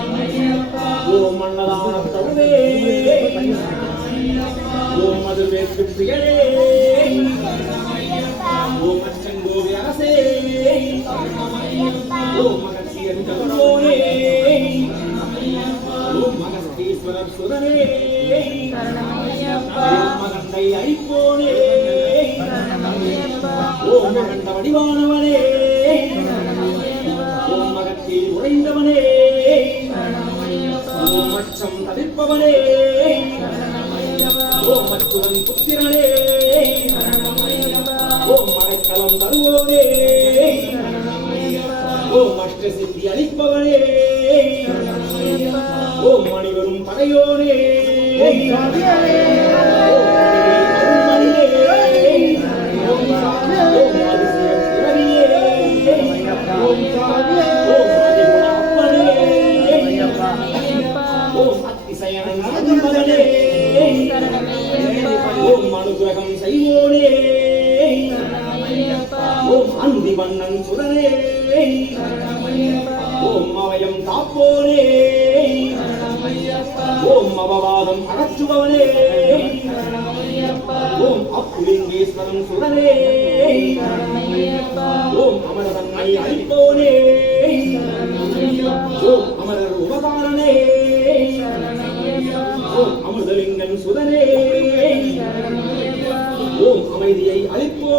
ஓம் மன்னதான கடவே ஓம் மதுவேற்கு பிரியரே ஓம் அச்சங்கோவி அரசே ஓம் மகத்தியன் கருணோனே ஓம் மகஸ்தீஸ்வரர் சுரனே ஓம் மகண்டை ஐப்போனே ஓம் மகண்ட வடிவானவனே ஓம் மகத்தில் உறைந்தவனே ஓம் அச்சம் தவிர்ப்பவனே ஓம் மச்சுவன் புத்திரனே ஓம் மழைக்களம் தருவோனே ஓம் அஷ்ட சித்தி அளிப்பவனே ஓம் மணிவரும் படையோனே ஓம் அனுகிரகம் செய்வோனே ஓம் அந்தி வண்ணன் சுடனே ஓம் அவயம் காப்போனே ஓம் அவவாதம் அகற்றுபவனே ஓம் அப்புலிங்கேஸ்வரன் சுடனே ஓம் அமரதன்மை அளிப்போனே ஓம் அமரர் உபகாரனே ஓம் அமிர்தலிங்கன் சுடனே ஓம் அமைதியை அளிப்போ